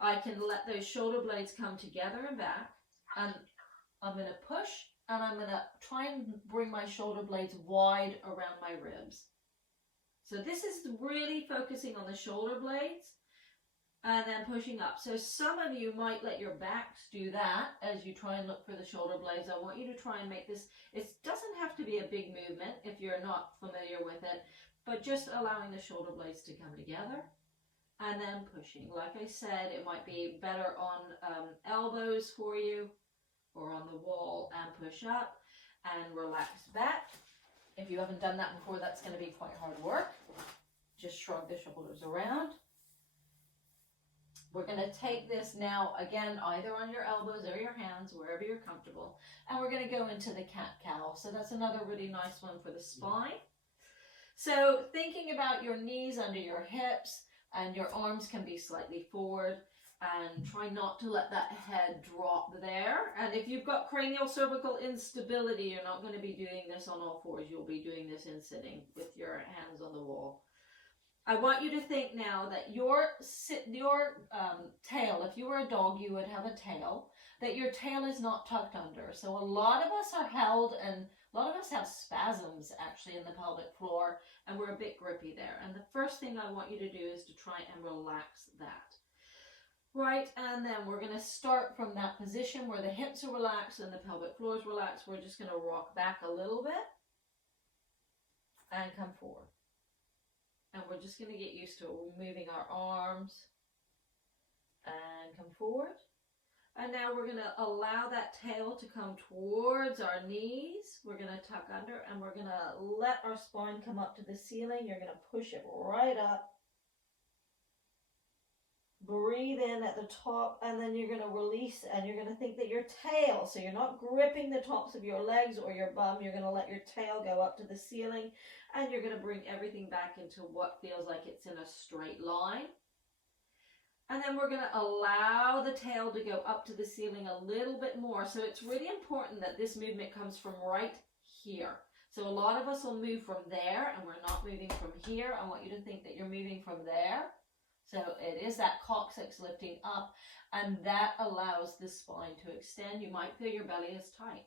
I can let those shoulder blades come together and back, and I'm going to push, and I'm going to try and bring my shoulder blades wide around my ribs. So this is really focusing on the shoulder blades and then pushing up. So some of you might let your backs do that as you try and look for the shoulder blades. I want you to try and make this, it doesn't have to be a big movement if you're not familiar with it, but just allowing the shoulder blades to come together and then pushing. Like I said, it might be better on elbows for you or on the wall, and push up and relax back. If you haven't done that before, that's going to be quite hard work. Just shrug the shoulders around. We're going to take this now, again, either on your elbows or your hands, wherever you're comfortable. And we're going to go into the cat-cow. So that's another really nice one for the spine. So thinking about your knees under your hips, and your arms can be slightly forward. And try not to let that head drop there. And if you've got cranial cervical instability, you're not going to be doing this on all fours. You'll be doing this in sitting with your hands on the wall. I want you to think now that your tail, if you were a dog, you would have a tail, that your tail is not tucked under. So a lot of us are held, and a lot of us have spasms actually in the pelvic floor, and we're a bit grippy there. And the first thing I want you to do is to try and relax that. Right, and then we're going to start from that position where the hips are relaxed and the pelvic floor is relaxed. We're just going to rock back a little bit and come forward. And we're just going to get used to moving our arms and come forward. And now we're going to allow that tail to come towards our knees. We're going to tuck under and we're going to let our spine come up to the ceiling. You're going to push it right up. Breathe in at the top, and then you're going to release, and you're going to think that your tail, so you're not gripping the tops of your legs or your bum, you're going to let your tail go up to the ceiling, and you're going to bring everything back into what feels like it's in a straight line. And then we're going to allow the tail to go up to the ceiling a little bit more. So it's really important that this movement comes from right here. So a lot of us will move from there, and we're not moving from here. I want you to think that you're moving from there. So it is that coccyx lifting up, and that allows the spine to extend. You might feel your belly is tight.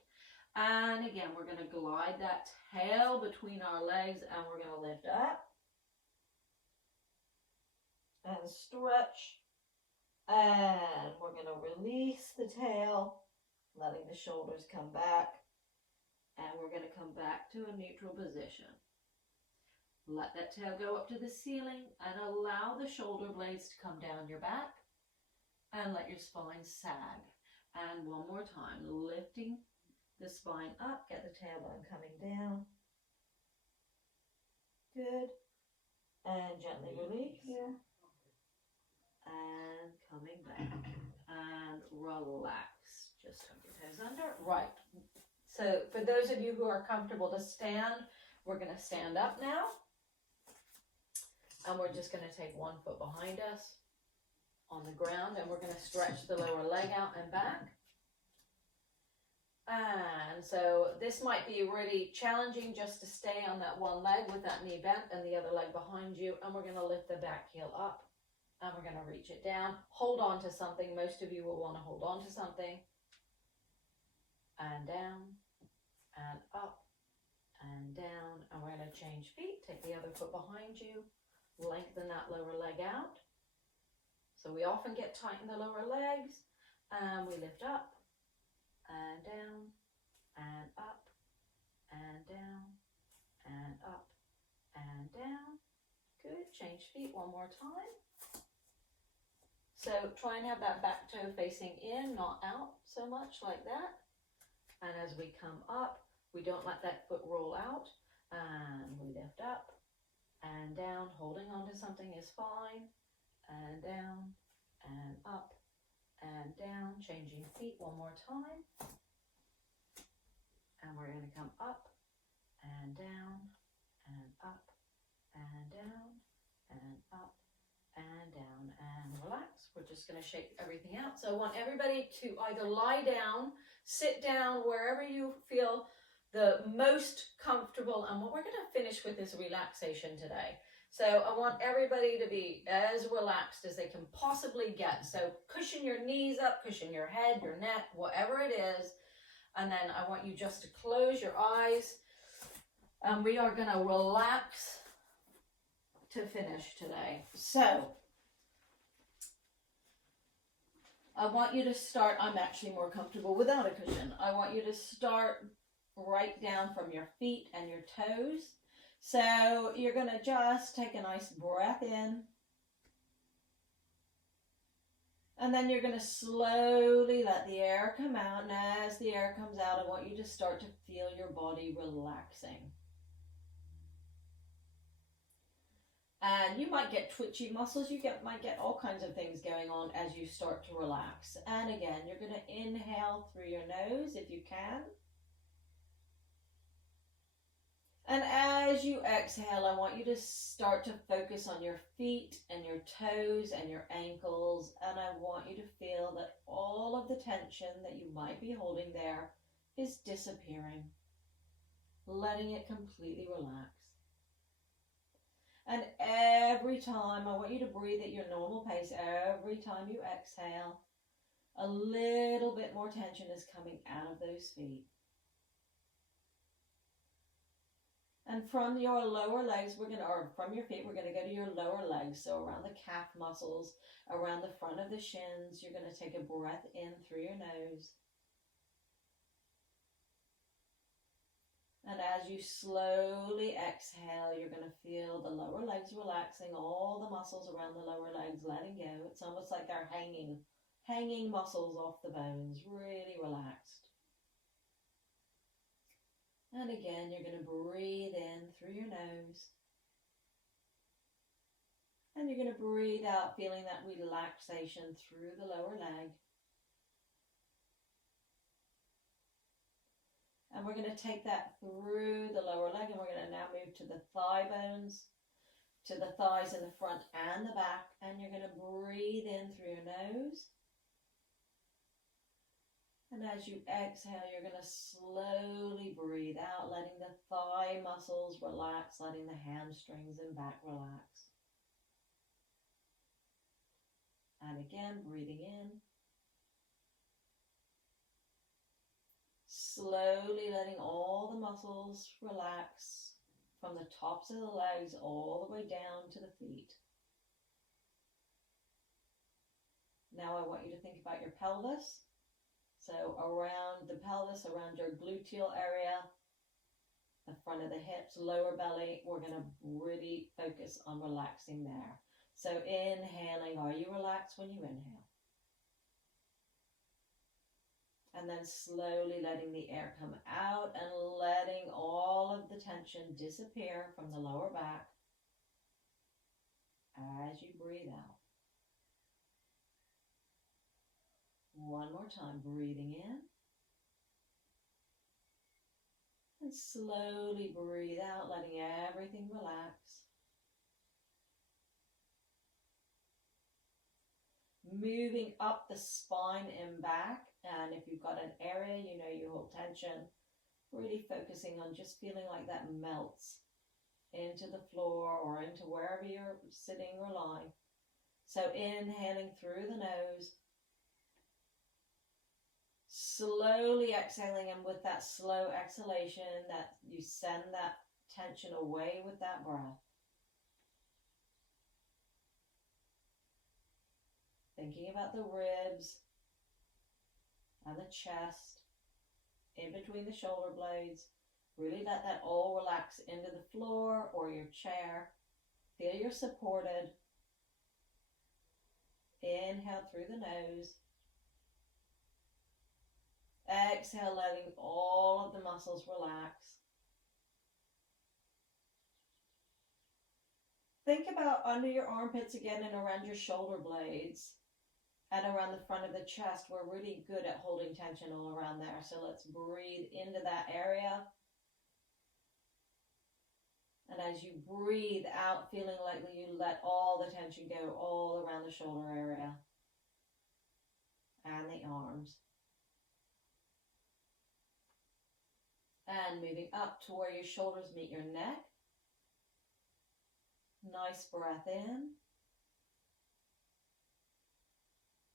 And again, we're going to glide that tail between our legs, and we're going to lift up and stretch. And we're going to release the tail, letting the shoulders come back. And we're going to come back to a neutral position. Let that tail go up to the ceiling and allow the shoulder blades to come down your back and let your spine sag. And one more time, lifting the spine up, get the tailbone coming down. Good. And gently release here. And coming back. And relax. Just tuck your toes under. Right. So for those of you who are comfortable to stand, we're going to stand up now. And we're just going to take one foot behind us on the ground, and we're going to stretch the lower leg out and back. And so this might be really challenging just to stay on that one leg with that knee bent and the other leg behind you. And we're going to lift the back heel up, and we're going to reach it down. Hold on to something. Most of you will want to hold on to something. And down, and up, and down. And we're going to change feet. Take the other foot behind you. Lengthen that lower leg out. So we often get tight in the lower legs, and we lift up and down and up and down and up and down. Good. Change feet one more time. So try and have that back toe facing in, not out so much like that. And as we come up, we don't let that foot roll out, and we lift up and down. Holding on to something is fine. And down and up and down. Changing feet one more time. And we're going to come up and down and up and down and up and down and relax. We're just going to shake everything out. So I want everybody to either lie down, sit down, wherever you feel the most comfortable. And what we're going to finish with is relaxation today. So I want everybody to be as relaxed as they can possibly get. So cushion your knees up, cushion your head, your neck, whatever it is. And then I want you just to close your eyes. And we are going to relax to finish today. So I want you to start. I'm actually more comfortable without a cushion. I want you to start right down from your feet and your toes. So you're going to just take a nice breath in. And then you're going to slowly let the air come out. And as the air comes out, I want you to start to feel your body relaxing. And you might get twitchy muscles. Might get all kinds of things going on as you start to relax. And again, you're going to inhale through your nose if you can. And as you exhale, I want you to start to focus on your feet and your toes and your ankles. And I want you to feel that all of the tension that you might be holding there is disappearing, letting it completely relax. And every time, I want you to breathe at your normal pace. Every time you exhale, a little bit more tension is coming out of those feet. And from your lower legs, or from your feet, we're going to go to your lower legs. So around the calf muscles, around the front of the shins, you're going to take a breath in through your nose. And as you slowly exhale, you're going to feel the lower legs relaxing, all the muscles around the lower legs letting go. It's almost like they're hanging muscles off the bones, really relaxed. And again, you're going to breathe in through your nose. And you're going to breathe out, feeling that relaxation through the lower leg. And we're going to take that through the lower leg, and we're going to now move to the thigh bones, to the thighs in the front and the back. And you're going to breathe in through your nose. And as you exhale, you're going to slowly breathe out, letting the thigh muscles relax, letting the hamstrings and back relax. And again, breathing in. Slowly letting all the muscles relax from the tops of the legs all the way down to the feet. Now I want you to think about your pelvis. So around the pelvis, around your gluteal area, the front of the hips, lower belly, we're going to really focus on relaxing there. So inhaling, are you relaxed when you inhale? And then slowly letting the air come out and letting all of the tension disappear from the lower back as you breathe out. One more time, breathing in. And slowly breathe out, letting everything relax. Moving up the spine and back. And if you've got an area, you know you hold tension, really focusing on just feeling like that melts into the floor or into wherever you're sitting or lying. So inhaling through the nose, slowly exhaling, and with that slow exhalation, that you send that tension away with that breath. Thinking about the ribs and the chest, in between the shoulder blades. Really let that all relax into the floor or your chair. Feel you're supported. Inhale through the nose. Exhale, letting all of the muscles relax. Think about under your armpits again and around your shoulder blades. And around the front of the chest, we're really good at holding tension all around there. So let's breathe into that area. And as you breathe out, feeling like you let all the tension go all around the shoulder area and the arms. And moving up to where your shoulders meet your neck. Nice breath in.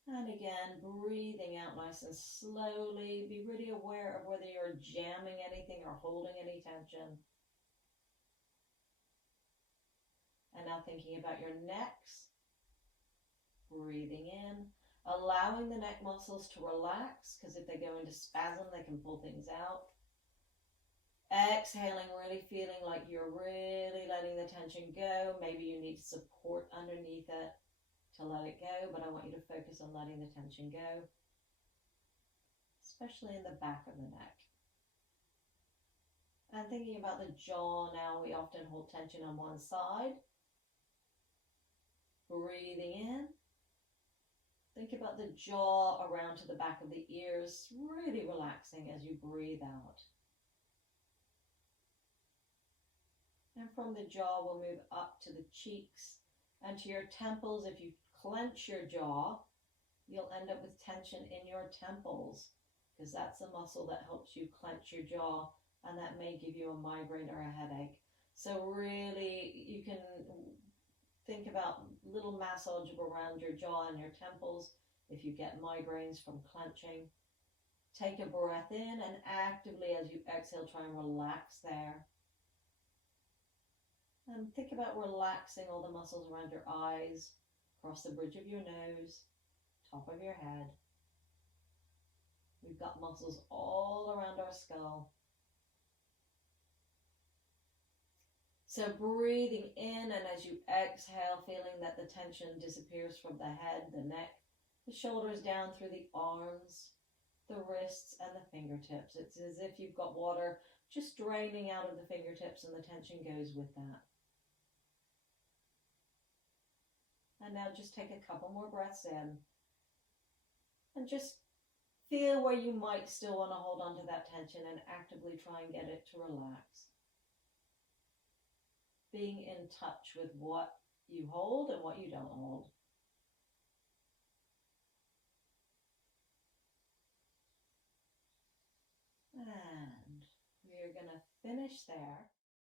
And again, breathing out nice and slowly. Be really aware of whether you're jamming anything or holding any tension. And now thinking about your necks. Breathing in. Allowing the neck muscles to relax, because if they go into spasm, they can pull things out. Exhaling, really feeling like you're really letting the tension go. Maybe you need support underneath it to let it go, but I want you to focus on letting the tension go, especially in the back of the neck. And thinking about the jaw now, we often hold tension on one side. Breathing in. Think about the jaw around to the back of the ears, really relaxing as you breathe out. And from the jaw, we'll move up to the cheeks and to your temples. If you clench your jaw, you'll end up with tension in your temples, because that's the muscle that helps you clench your jaw, and that may give you a migraine or a headache. So really, you can think about little massage around your jaw and your temples if you get migraines from clenching. Take a breath in, and actively as you exhale, try and relax there. And think about relaxing all the muscles around your eyes, across the bridge of your nose, top of your head. We've got muscles all around our skull. So breathing in, and as you exhale, feeling that the tension disappears from the head, the neck, the shoulders, down through the arms, the wrists, and the fingertips. It's as if you've got water just draining out of the fingertips, and the tension goes with that. And now just take a couple more breaths in, and just feel where you might still want to hold on to that tension, and actively try and get it to relax. Being in touch with what you hold and what you don't hold. And we're going to finish there.